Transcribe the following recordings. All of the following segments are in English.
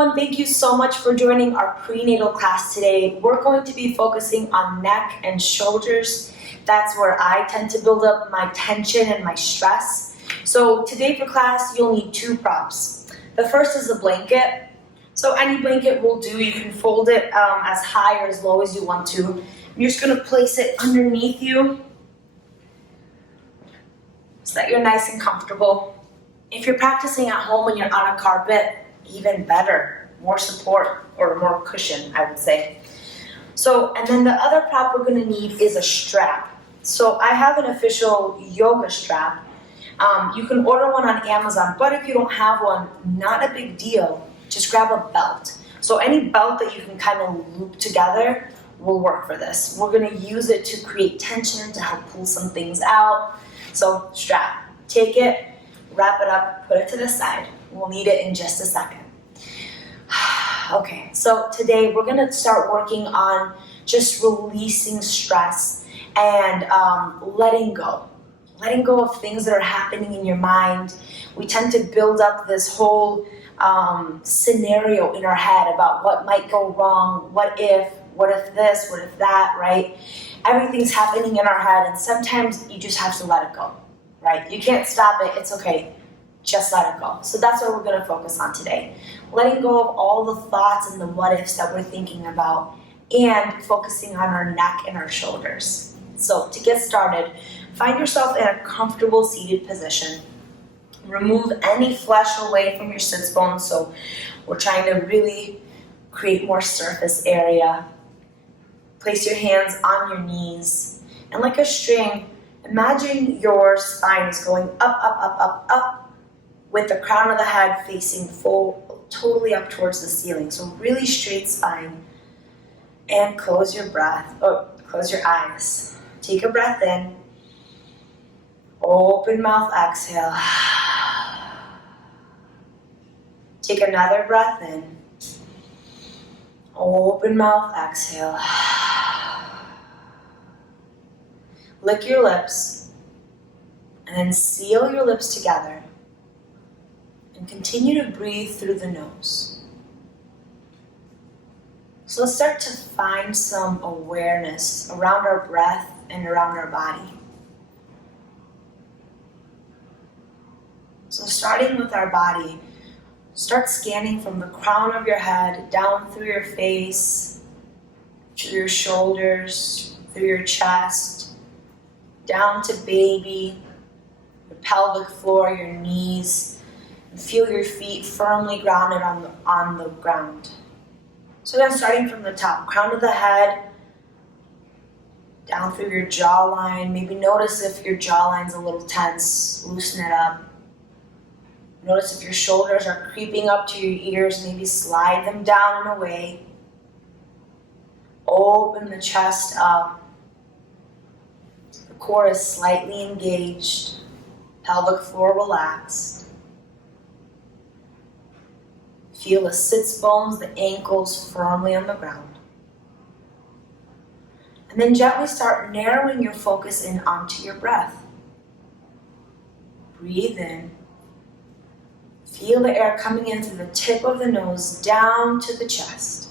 everyone, thank you so much for joining our prenatal class today. We're going to be focusing on neck and shoulders. That's where I tend to build up my tension and my stress. So today for class, you'll need two props. The first is a blanket. So any blanket will do. You can fold it as high or as low as you want to. You're just going to place it underneath you so that you're nice and comfortable. If you're practicing at home and you're on a carpet, even better, more support or more cushion, I would say. So, and then the other prop we're going to need is a strap. So I have an official yoga strap. You can order one on Amazon, but if you don't have one, not a big deal. Just grab a belt. So any belt that you can kind of loop together will work for this. We're going to use it to create tension, to help pull some things out. So strap, take it, wrap it up, put it to the side. We'll need it in just a second. Okay, so today we're gonna start working on just releasing stress and letting go. Letting go of things that are happening in your mind. We tend to build up this whole scenario in our head about what might go wrong, what if this, what if that, right? Everything's happening in our head, and sometimes you just have to let it go, right? You can't stop it, it's okay. Just let it go. So that's what we're going to focus on today. Letting go of all the thoughts and the what ifs that we're thinking about and focusing on our neck and our shoulders. So to get started, find yourself in a comfortable seated position. Remove any flesh away from your sits bones. So we're trying to really create more surface area. Place your hands on your knees. And like a string, imagine your spine is going up, up, up, up, up, with the crown of the head facing totally up towards the ceiling. So really straight spine. And close your eyes. Take a breath in. Open mouth, exhale. Take another breath in. Open mouth, exhale. Lick your lips. And then seal your lips together. And continue to breathe through the nose. So let's start to find some awareness around our breath and around our body. So starting with our body, start scanning from the crown of your head down through your face, through your shoulders, through your chest, down to baby, your pelvic floor, your knees. Feel your feet firmly grounded on the ground. So then starting from the top, crown of the head, down through your jawline. Maybe notice if your jawline's a little tense, loosen it up. Notice if your shoulders are creeping up to your ears, maybe slide them down and away. Open the chest up. The core is slightly engaged, pelvic floor relaxed. Feel the sits bones, the ankles firmly on the ground. And then gently start narrowing your focus in onto your breath. Breathe in. Feel the air coming in through the tip of the nose down to the chest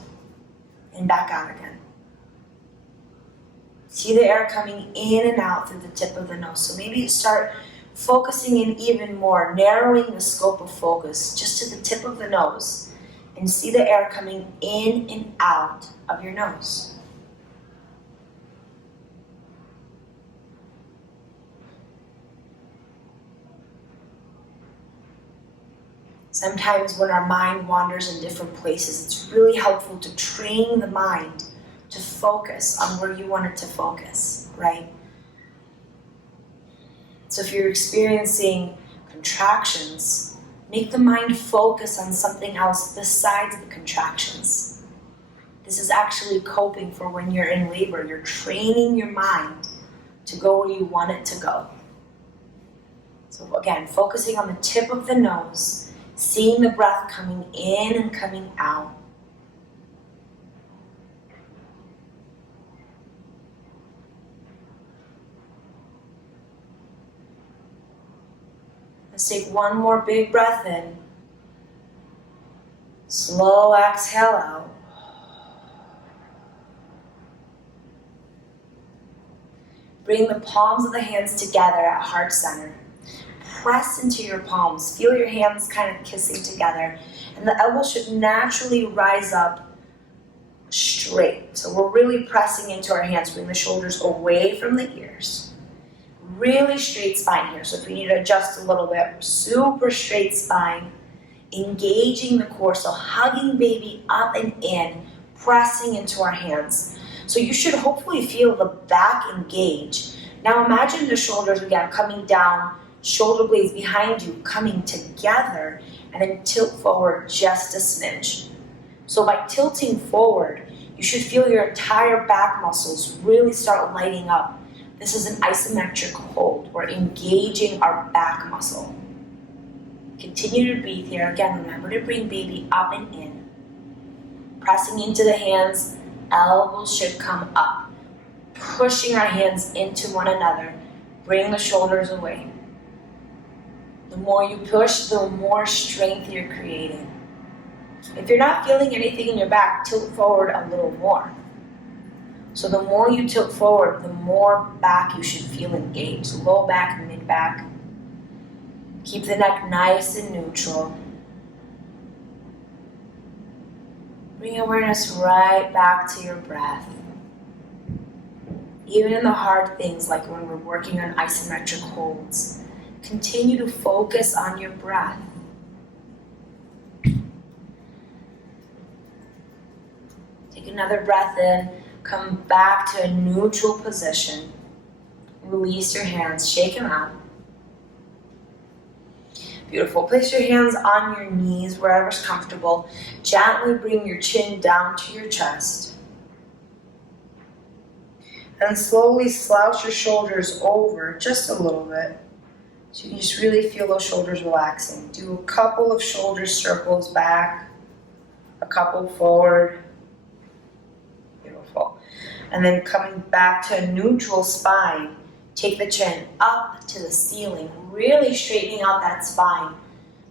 and back out again. See the air coming in and out through the tip of the nose. So maybe start focusing in even more, narrowing the scope of focus just to the tip of the nose, and see the air coming in and out of your nose. Sometimes when our mind wanders in different places, it's really helpful to train the mind to focus on where you want it to focus, right? So if you're experiencing contractions, make the mind focus on something else besides the contractions. This is actually coping for when you're in labor. You're training your mind to go where you want it to go. So again, focusing on the tip of the nose, seeing the breath coming in and coming out. Let's take one more big breath in. Slow exhale out. Bring the palms of the hands together at heart center. Press into your palms. Feel your hands kind of kissing together. And the elbows should naturally rise up straight. So we're really pressing into our hands. Bring the shoulders away from the ears. Really straight spine here. So if we need to adjust a little bit, super straight spine. Engaging the core. So hugging baby up and in. Pressing into our hands. So you should hopefully feel the back engage. Now imagine the shoulders again coming down, shoulder blades behind you coming together, and then tilt forward just a smidge. So by tilting forward, you should feel your entire back muscles really start lighting up. This is an isometric hold. We're engaging our back muscle. Continue to breathe here. Again, remember to bring baby up and in. Pressing into the hands. Elbows should come up, pushing our hands into one another. Bring the shoulders away. The more you push, the more strength you're creating. If you're not feeling anything in your back, tilt forward a little more. So the more you tilt forward, the more back you should feel engaged. Low back, mid back. Keep the neck nice and neutral. Bring awareness right back to your breath. Even in the hard things, like when we're working on isometric holds, continue to focus on your breath. Take another breath in, come back to a neutral position. Release your hands, shake them out. Beautiful. Place your hands on your knees, wherever's comfortable. Gently bring your chin down to your chest. And slowly slouch your shoulders over just a little bit. So you can just really feel those shoulders relaxing. Do a couple of shoulder circles back, a couple forward. Beautiful. And then coming back to a neutral spine. Take the chin up to the ceiling, really straightening out that spine.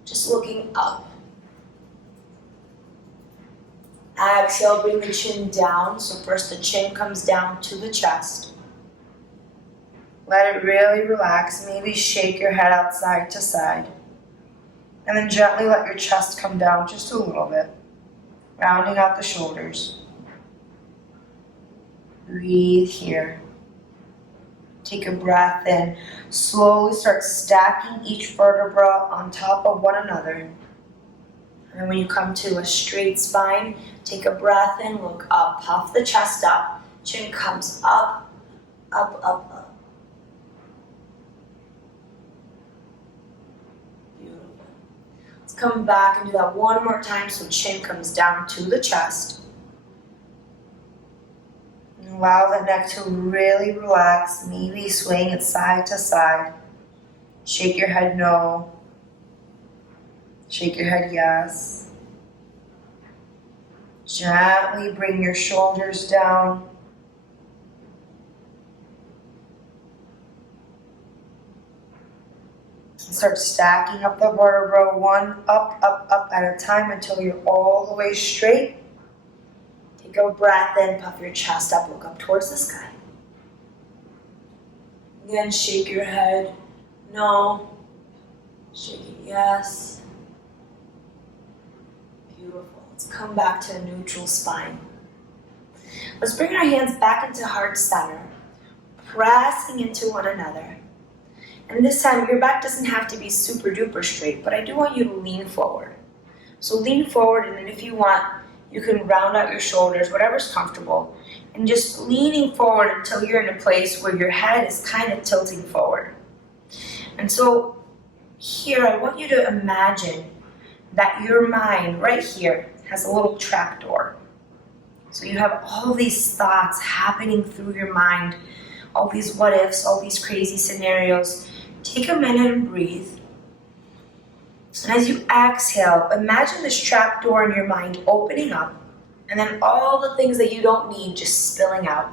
Just looking up. Exhale, bring the chin down. So first the chin comes down to the chest. Let it really relax. Maybe shake your head out side to side. And then gently let your chest come down just a little bit. Rounding out the shoulders. Breathe here. Take a breath in. Slowly start stacking each vertebra on top of one another. And when you come to a straight spine, take a breath in, look up, puff the chest up. Chin comes up, up, up, up. Beautiful. Let's come back and do that one more time so chin comes down to the chest. Allow the neck to really relax, maybe swaying it side to side. Shake your head no. Shake your head yes. Gently bring your shoulders down. And start stacking up the vertebra, one up, up, up at a time until you're all the way straight. Take a breath in, puff your chest up, look up towards the sky. Again, shake your head, no. Shake it, yes. Beautiful. Let's come back to a neutral spine. Let's bring our hands back into heart center, pressing into one another. And this time, your back doesn't have to be super duper straight, but I do want you to lean forward. So lean forward, and then if you want, you can round out your shoulders, whatever's comfortable, and just leaning forward until you're in a place where your head is kind of tilting forward. And so here, I want you to imagine that your mind right here has a little trapdoor. So you have all these thoughts happening through your mind, all these what ifs, all these crazy scenarios. Take a minute and breathe. And as you exhale, imagine this trapdoor in your mind opening up, and then all the things that you don't need just spilling out.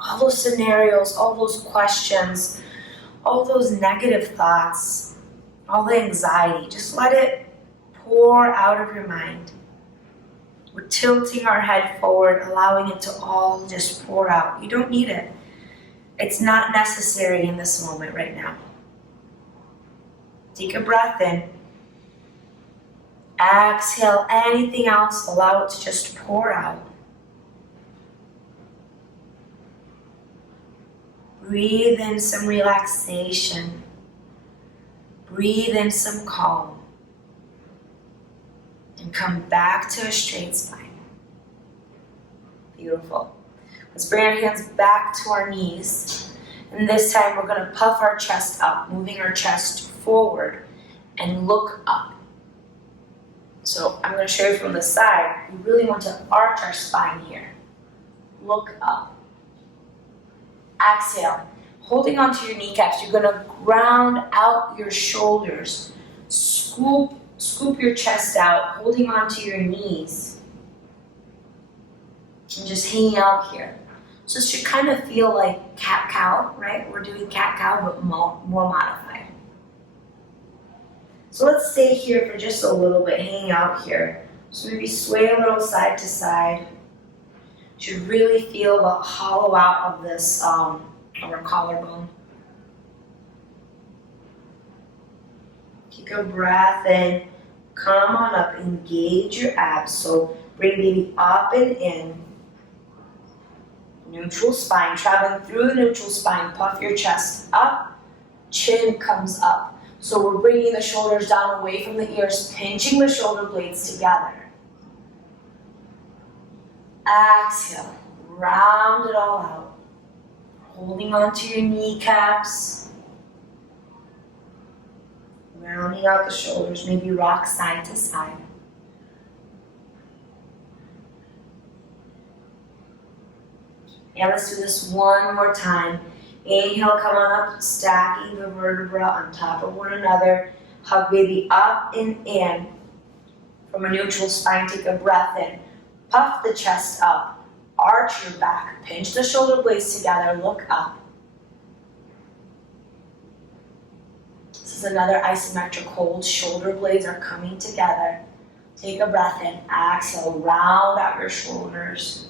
All those scenarios, all those questions, all those negative thoughts, all the anxiety. Just let it pour out of your mind. We're tilting our head forward, allowing it to all just pour out. You don't need it. It's not necessary in this moment right now. Take a breath in. Exhale anything else, allow it to just pour out. Breathe in some relaxation. Breathe in some calm. And come back to a straight spine. Beautiful. Let's bring our hands back to our knees. And this time we're going to puff our chest up, moving our chest forward and look up. So I'm going to show you from the side. We really want to arch our spine here. Look up. Exhale. Holding onto your kneecaps, you're going to ground out your shoulders. Scoop your chest out, holding onto your knees. And just hanging out here. So this should kind of feel like cat-cow, right? We're doing cat-cow, but more modified. So let's stay here for just a little bit, hanging out here. So maybe sway a little side to side. You should really feel the hollow out of this, of our collarbone. Take a breath in. Come on up, engage your abs. So bring baby up and in. Neutral spine, traveling through the neutral spine. Puff your chest up, chin comes up. So we're bringing the shoulders down away from the ears, pinching the shoulder blades together. Exhale, round it all out. Holding onto your kneecaps. Rounding out the shoulders, maybe rock side to side. And let's do this one more time. Inhale, come on up, stacking the vertebra on top of one another. Hug baby up and in. From a neutral spine, take a breath in. Puff the chest up. Arch your back. Pinch the shoulder blades together. Look up. This is another isometric hold. Shoulder blades are coming together. Take a breath in. Exhale. Round out your shoulders.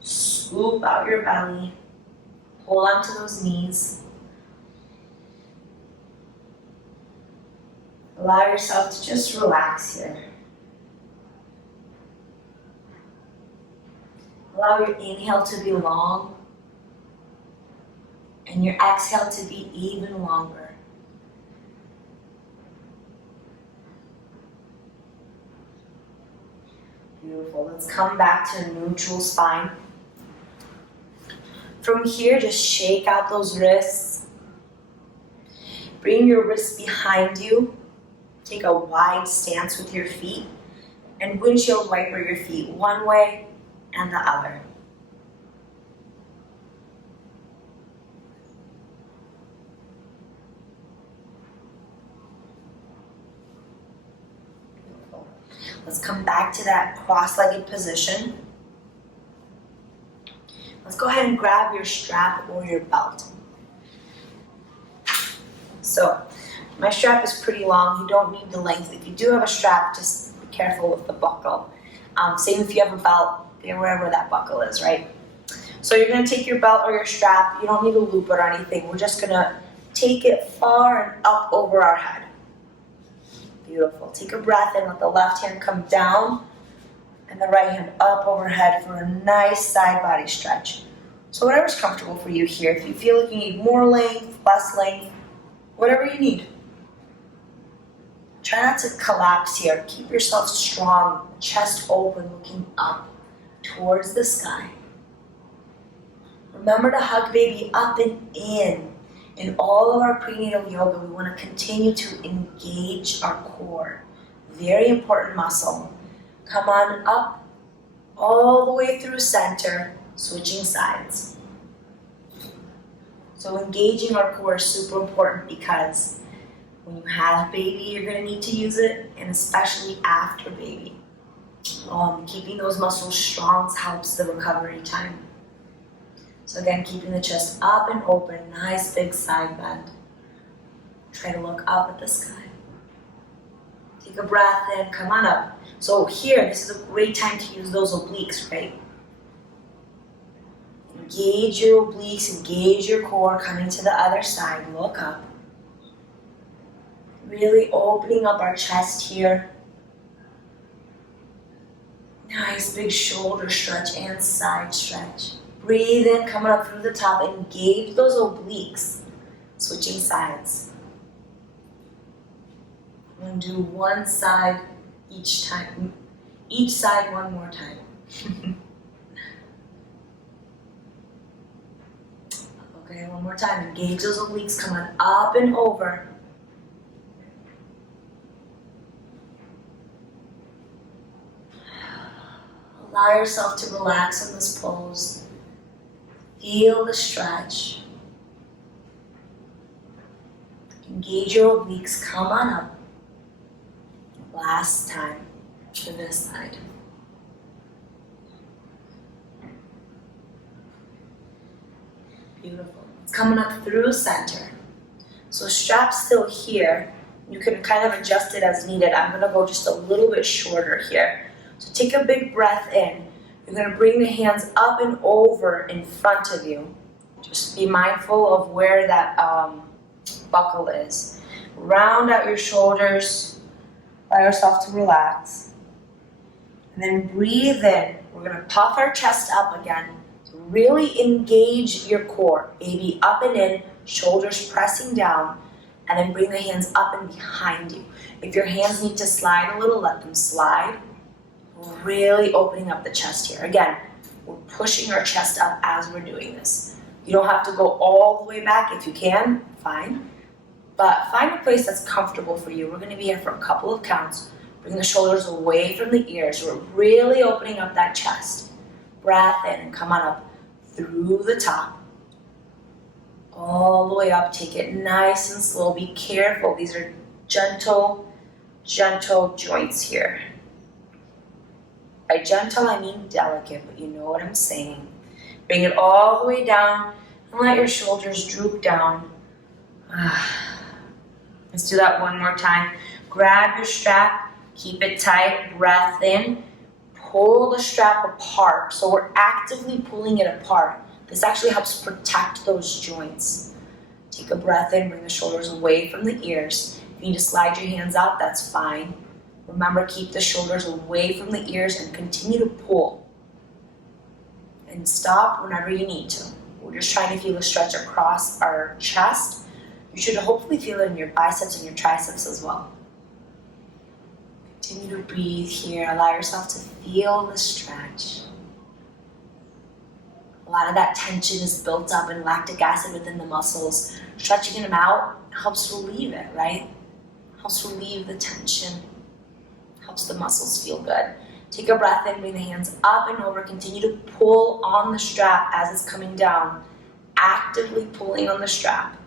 Scoop out your belly. Hold on to those knees. Allow yourself to just relax here. Allow your inhale to be long and your exhale to be even longer. Beautiful. Let's come back to a neutral spine. From here, just shake out those wrists. Bring your wrists behind you. Take a wide stance with your feet and windshield wiper your feet one way and the other. Beautiful. Let's come back to that cross-legged position. Let's go ahead and grab your strap or your belt. So, my strap is pretty long. You don't need the length. If you do have a strap, just be careful with the buckle. Same if you have a belt, wherever that buckle is, right? So you're going to take your belt or your strap. You don't need to loop it or anything. We're just going to take it far and up over our head. Beautiful. Take a breath in. Let the left hand come down and the right hand up overhead for a nice side body stretch. So whatever's comfortable for you here. If you feel like you need more length, less length, whatever you need. Try not to collapse here. Keep yourself strong, chest open, looking up towards the sky. Remember to hug baby up and in. In all of our prenatal yoga, we want to continue to engage our core. Very important muscle. Come on up, all the way through center, switching sides. So engaging our core is super important because when you have baby, you're going to need to use it, and especially after baby. Keeping those muscles strong helps the recovery time. So again, keeping the chest up and open, nice big side bend. Try to look up at the sky. Take a breath in, come on up. So here, this is a great time to use those obliques, right? Engage your obliques, engage your core, coming to the other side, look up. Really opening up our chest here. Nice big shoulder stretch and side stretch. Breathe in, coming up through the top, engage those obliques. Switching sides. I'm going to do one side each time. Each side one more time. Okay, one more time. Engage those obliques, coming up and over. Allow yourself to relax in this pose. Feel the stretch. Engage your obliques, come on up. Last time to this side. Beautiful. It's coming up through center. So strap's still here. You can kind of adjust it as needed. I'm going to go just a little bit shorter here. So take a big breath in. You're going to bring the hands up and over in front of you. Just be mindful of where that buckle is. Round out your shoulders. Allow yourself to relax. And then breathe in. We're going to puff our chest up again. So really engage your core. Baby up and in, shoulders pressing down. And then bring the hands up and behind you. If your hands need to slide a little, let them slide. Really opening up the chest here. Again, we're pushing our chest up as we're doing this. You don't have to go all the way back. If you can, fine. But find a place that's comfortable for you. We're going to be here for a couple of counts. Bring the shoulders away from the ears. We're really opening up that chest. Breath in and come on up through the top. All the way up. Take it nice and slow. Be careful. These are gentle joints here. By gentle, I mean delicate, but you know what I'm saying. Bring it all the way down and let your shoulders droop down. Let's do that one more time. Grab your strap, keep it tight, breath in, pull the strap apart. So we're actively pulling it apart. This actually helps protect those joints. Take a breath in, bring the shoulders away from the ears. If you need to slide your hands out, that's fine. Remember, keep the shoulders away from the ears and continue to pull. And stop whenever you need to. We're just trying to feel a stretch across our chest. You should hopefully feel it in your biceps and your triceps as well. Continue to breathe here. Allow yourself to feel the stretch. A lot of that tension is built up in lactic acid within the muscles. Stretching them out helps relieve it, right? Helps relieve the tension. Helps the muscles feel good. Take a breath in, bring the hands up and over. Continue to pull on the strap as it's coming down. Actively pulling on the strap.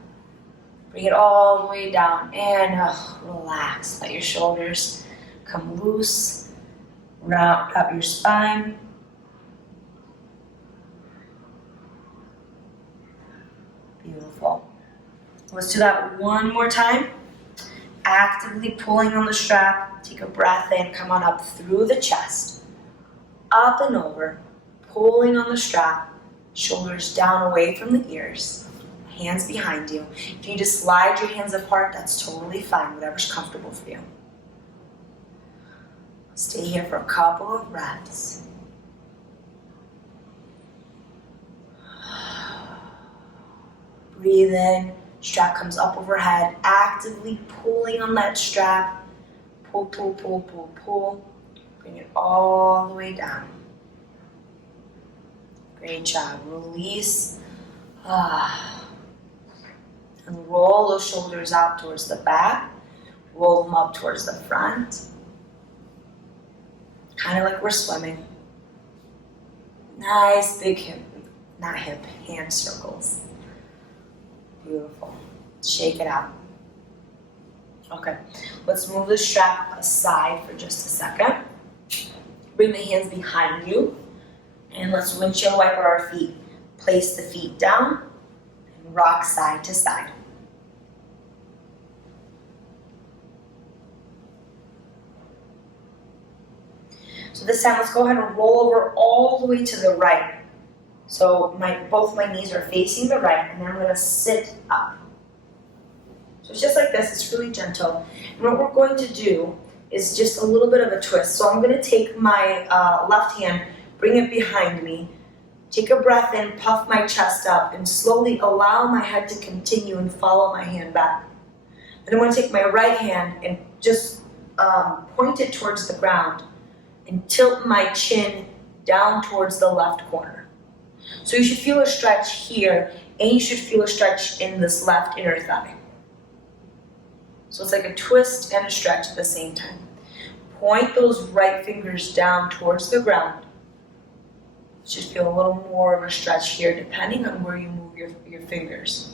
Bring it all the way down and relax. Let your shoulders come loose. Round up your spine. Beautiful. Let's do that one more time. Actively pulling on the strap. Take a breath in. Come on up through the chest. Up and over. Pulling on the strap. Shoulders down away from the ears. Hands behind you. If you need to slide your hands apart, that's totally fine. Whatever's comfortable for you. Stay here for a couple of breaths. Breathe in. Strap comes up overhead. Actively pulling on that strap. Pull, pull, pull, pull, pull. Bring it all the way down. Great job. Release. And roll those shoulders out towards the back. Roll them up towards the front. Kind of like we're swimming. Nice big hand circles. Beautiful. Shake it out. Okay, let's move the strap aside for just a second. Bring the hands behind you. And let's windshield wiper our feet. Place the feet down and rock side to side. this time, let's go ahead and roll over all the way to the right. So both my knees are facing the right, and then I'm going to sit up. So it's just like this. It's really gentle. And what we're going to do is just a little bit of a twist. So I'm going to take my left hand, bring it behind me, take a breath in, puff my chest up, and slowly allow my head to continue and follow my hand back. And I'm going to take my right hand and just point it towards the ground and tilt my chin down towards the left corner. So you should feel a stretch here, and you should feel a stretch in this left inner thigh. So it's like a twist and a stretch at the same time. Point those right fingers down towards the ground. You should feel a little more of a stretch here, depending on where you move your fingers.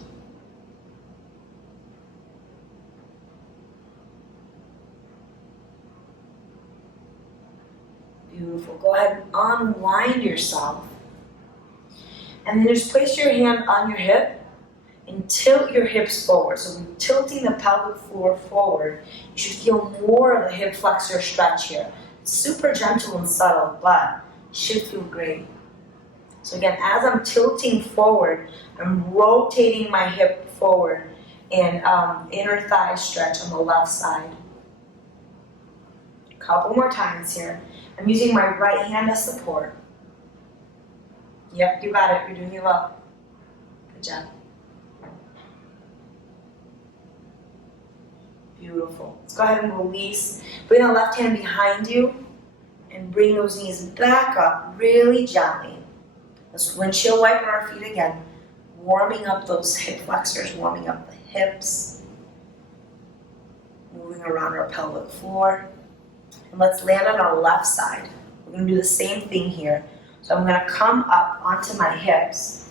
Beautiful. Go ahead and unwind yourself. And then just place your hand on your hip and tilt your hips forward. So we're tilting the pelvic floor forward. You should feel more of the hip flexor stretch here. It's super gentle and subtle, but it should feel great. So again, as I'm tilting forward, I'm rotating my hip forward and inner thigh stretch on the left side. A couple more times here. I'm using my right hand as support. Yep, you got it. You're doing it well. Good job. Beautiful. Let's go ahead and release. Bring the left hand behind you and bring those knees back up really gently. Let's windshield wiper our feet again. Warming up those hip flexors, warming up the hips. Moving around our pelvic floor. And let's land on our left side. We're going to do the same thing here. So I'm going to come up onto my hips.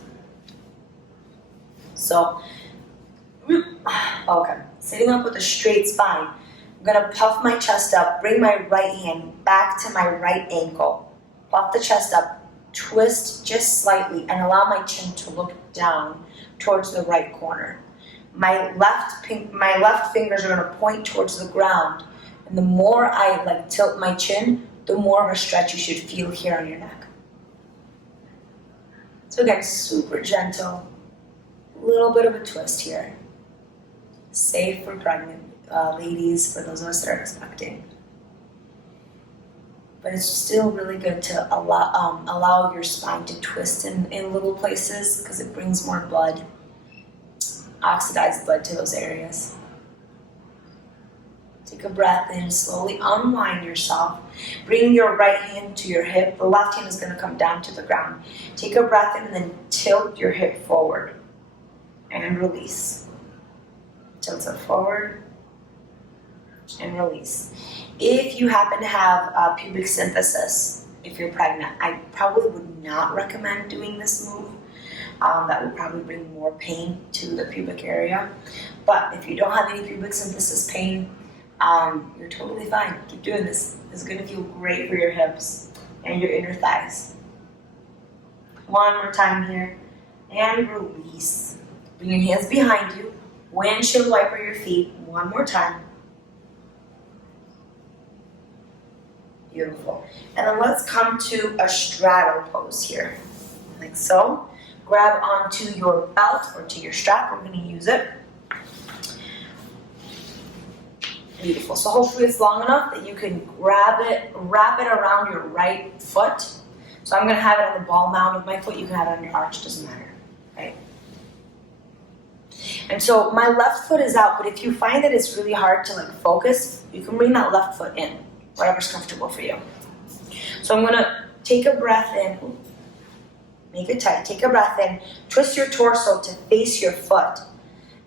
So, okay, sitting up with a straight spine. I'm going to puff my chest up, bring my right hand back to my right ankle. Puff the chest up, twist just slightly, and allow my chin to look down towards the right corner. My left fingers are going to point towards the ground. And the more I tilt my chin, the more of a stretch you should feel here on your neck. So again, super gentle, a little bit of a twist here. Safe for pregnant ladies, for those of us that are expecting. But it's still really good to allow your spine to twist in little places because it brings more blood, oxidized blood to those areas. Take a breath in, slowly unwind yourself. Bring your right hand to your hip. The left hand is going to come down to the ground. Take a breath in and then tilt your hip forward and release. Tilt it forward and release. If you happen to have pubic symphysis, if you're pregnant, I probably would not recommend doing this move. That would probably bring more pain to the pubic area. But if you don't have any pubic symphysis pain, you're totally fine. Keep doing this. It's going to feel great for your hips and your inner thighs. One more time here. And release. Bring your hands behind you. Windshield wiper your feet. One more time. Beautiful. And then let's come to a straddle pose here. Like so. Grab onto your belt or to your strap. We're going to use it. Beautiful. So hopefully it's long enough that you can grab it, wrap it around your right foot. So I'm going to have it on the ball mound of my foot. You can have it on your arch, doesn't matter. Right? And so my left foot is out, but if you find that it's really hard to focus, you can bring that left foot in, whatever's comfortable for you. So I'm going to take a breath in. Make it tight. Take a breath in. Twist your torso to face your foot.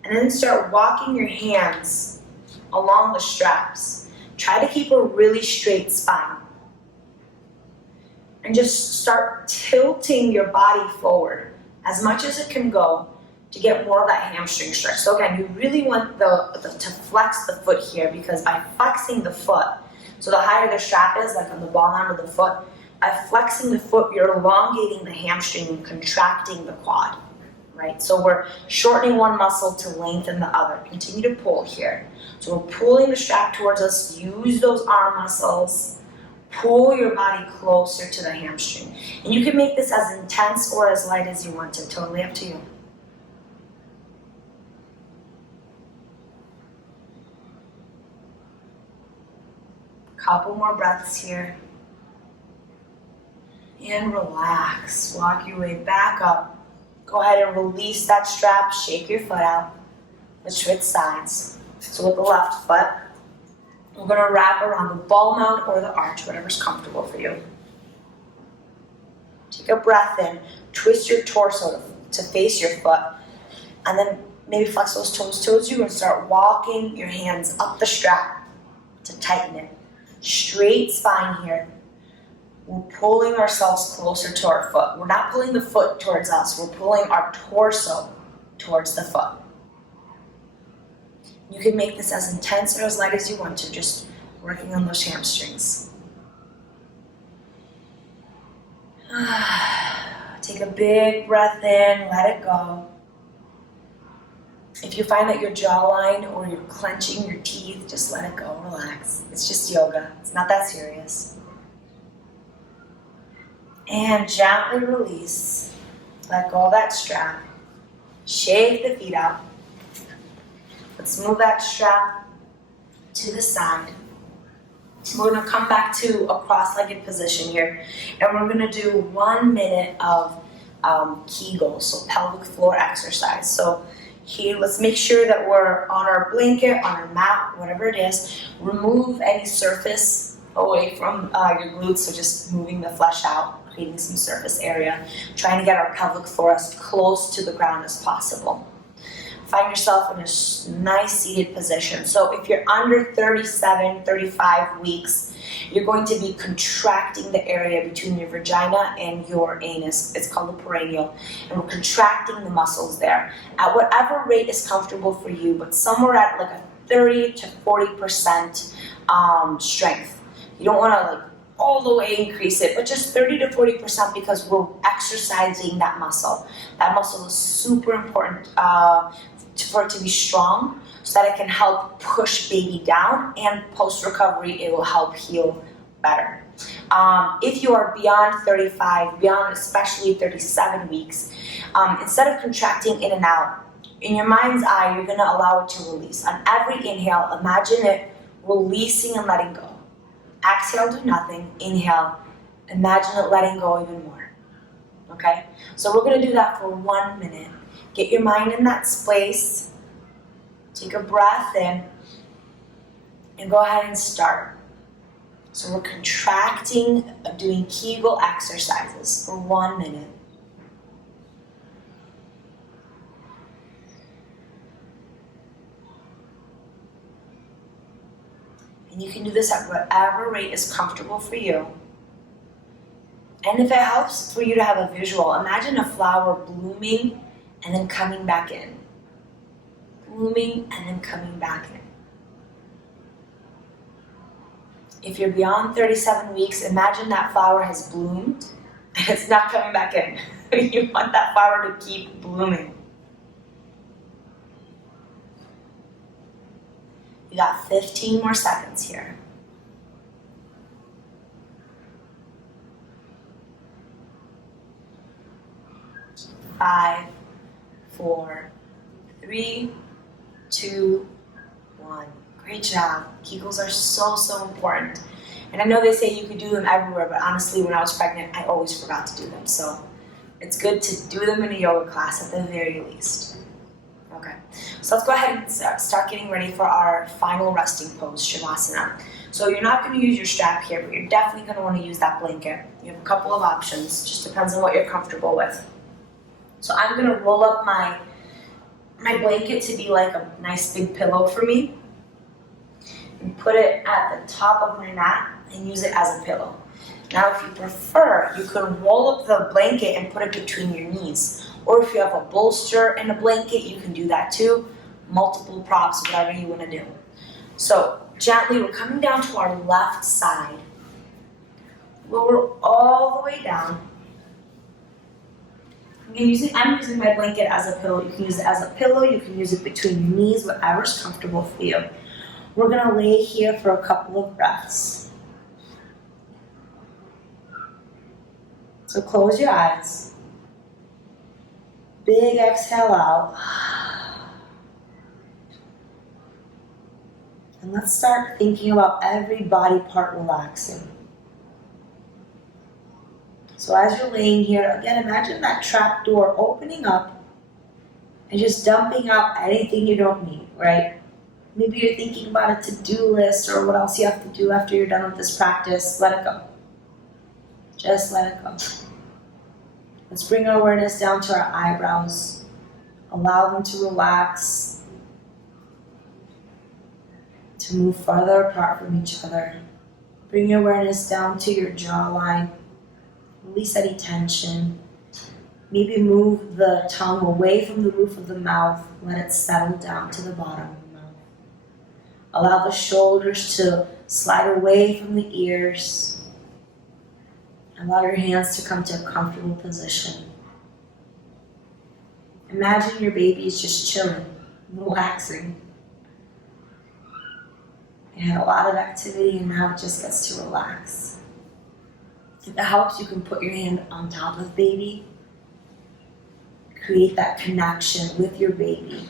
And then start walking your hands along the straps. Try to keep a really straight spine. And just start tilting your body forward as much as it can go to get more of that hamstring stretch. So again, you really want to flex the foot here, because by flexing the foot, so the higher the strap is, like on the ball arm of the foot, by flexing the foot, you're elongating the hamstring and contracting the quad. Right? So we're shortening one muscle to lengthen the other. Continue to pull here. So we're pulling the strap towards us. Use those arm muscles. pull your body closer to the hamstring. And you can make this as intense or as light as you want to, totally up to you. Couple more breaths here. And relax. Walk your way back up. Go ahead and release that strap. Shake your foot out. Let's switch sides. So with the left foot, we're going to wrap around the ball mount or the arch, whatever's comfortable for you. Take a breath in. Twist your torso to face your foot. And then maybe flex those toes towards you and start walking your hands up the strap to tighten it. Straight spine here. We're pulling ourselves closer to our foot. We're not pulling the foot towards us. We're pulling our torso towards the foot. You can make this as intense or as light as you want to, just working on those hamstrings. Take a big breath in, let it go. If you find that your jawline or you're clenching your teeth, just let it go, relax. It's just yoga, it's not that serious. And gently release. Let go of that strap. Shake the feet out. Let's move that strap to the side. We're going to come back to a cross-legged position here. And we're going to do 1 minute of Kegels, so pelvic floor exercise. So here, let's make sure that we're on our blanket, on our mat, whatever it is. Remove any surface away from your glutes, so just moving the flesh out, creating some surface area, trying to get our pelvic floor as close to the ground as possible. Find yourself in a nice seated position. So if you're under 37, 35 weeks, you're going to be contracting the area between your vagina and your anus. It's called the perineal. And we're contracting the muscles there at whatever rate is comfortable for you, but somewhere at like a 30 to 40% strength. You don't want to like all the way increase it, but just 30 to 40% because we're exercising that muscle. That muscle is super important for it to be strong so that it can help push baby down, and post-recovery it will help heal better. If you are beyond 35, beyond especially 37 weeks, instead of contracting in and out, in your mind's eye, you're going to allow it to release. On every inhale, imagine it releasing and letting go. Exhale, do nothing. Inhale, imagine it letting go even more. Okay? So we're going to do that for 1 minute. Get your mind in that space. Take a breath in. And go ahead and start. So we're contracting, doing Kegel exercises for 1 minute. And you can do this at whatever rate is comfortable for you. And if it helps for you to have a visual, imagine a flower blooming and then coming back in. Blooming and then coming back in. If you're beyond 37 weeks, imagine that flower has bloomed and it's not coming back in. You want that flower to keep blooming. You got 15 more seconds here. 5, 4, 3, 2, 1. Great job. Kegels are so important. And I know they say you could do them everywhere, but honestly, when I was pregnant, I always forgot to do them. So it's good to do them in a yoga class at the very least. Okay, so let's go ahead and start getting ready for our final resting pose, Shavasana. So you're not going to use your strap here, but you're definitely going to want to use that blanket. You have a couple of options, just depends on what you're comfortable with. So I'm going to roll up my blanket to be like a nice big pillow for me, and put it at the top of my mat and use it as a pillow. Now if you prefer, you can roll up the blanket and put it between your knees. Or if you have a bolster and a blanket, you can do that too. Multiple props, whatever you want to do. So gently, we're coming down to our left side. Lower all the way down. I'm using my blanket as a pillow. You can use it as a pillow. You can use it between your knees, whatever's comfortable for you. We're going to lay here for a couple of breaths. So close your eyes. Big exhale out. And let's start thinking about every body part relaxing. So as you're laying here, again, imagine that trap door opening up and just dumping out anything you don't need, right? Maybe you're thinking about a to-do list or what else you have to do after you're done with this practice. Let it go. Just let it go. Let's bring our awareness down to our eyebrows. Allow them to relax, to move farther apart from each other. Bring your awareness down to your jawline. Release any tension. Maybe move the tongue away from the roof of the mouth. Let it settle down to the bottom of the mouth. Allow the shoulders to slide away from the ears. Allow your hands to come to a comfortable position. Imagine your baby is just chilling, relaxing. It had a lot of activity and now it just gets to relax. If it helps, you can put your hand on top of baby. Create that connection with your baby.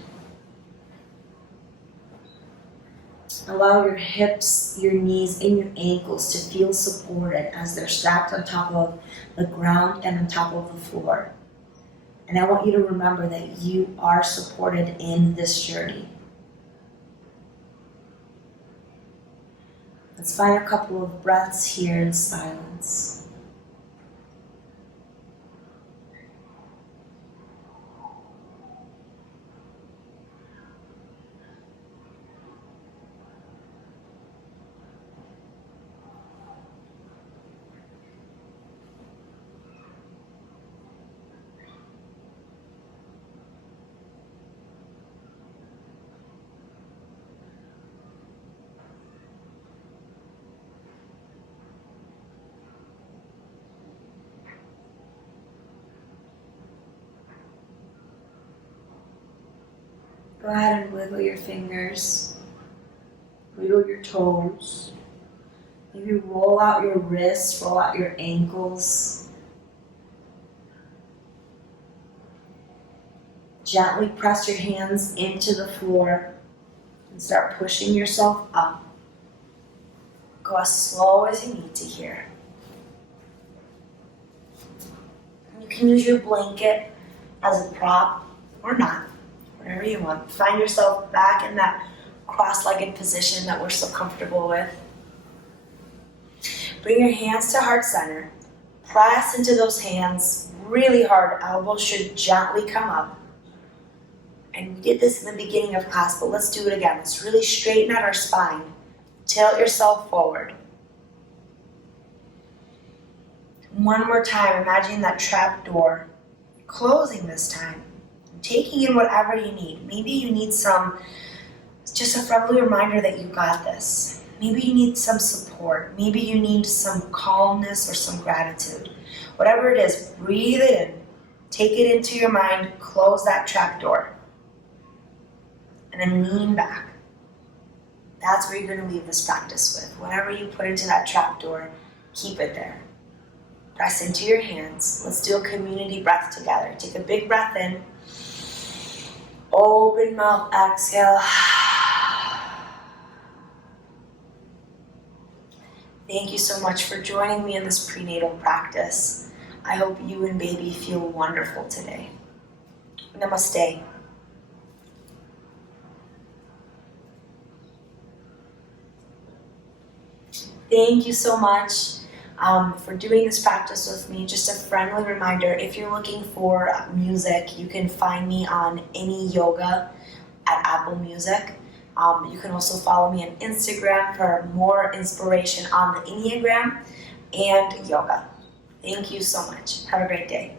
Allow your hips, your knees, and your ankles to feel supported as they're stacked on top of the ground and on top of the floor. And I want you to remember that you are supported in this journey. Let's find a couple of breaths here in silence. Go ahead and wiggle your fingers, wiggle your toes. Maybe roll out your wrists, roll out your ankles. Gently press your hands into the floor and start pushing yourself up. Go as slow as you need to here. You can use your blanket as a prop or not. Wherever you want. Find yourself back in that cross-legged position that we're so comfortable with. Bring your hands to heart center. Press into those hands really hard. Elbows should gently come up. And we did this in the beginning of class, but let's do it again. Let's really straighten out our spine. Tilt yourself forward. One more time, imagine that trap door closing this time. Taking in whatever you need. Maybe you need just a friendly reminder that you got this. Maybe you need some support. Maybe you need some calmness or some gratitude. Whatever it is, breathe it in. Take it into your mind. Close that trap door. And then lean back. That's where you're going to leave this practice with. Whatever you put into that trap door, keep it there. Press into your hands. Let's do a community breath together. Take a big breath in. Open mouth, exhale. Thank you so much for joining me in this prenatal practice. I hope you and baby feel wonderful today. Namaste. Thank you so much for doing this practice with me. Just a friendly reminder, if you're looking for music, you can find me on Any Yoga at Apple Music. You can also follow me on Instagram for more inspiration on the Enneagram and yoga. Thank you so much. Have a great day.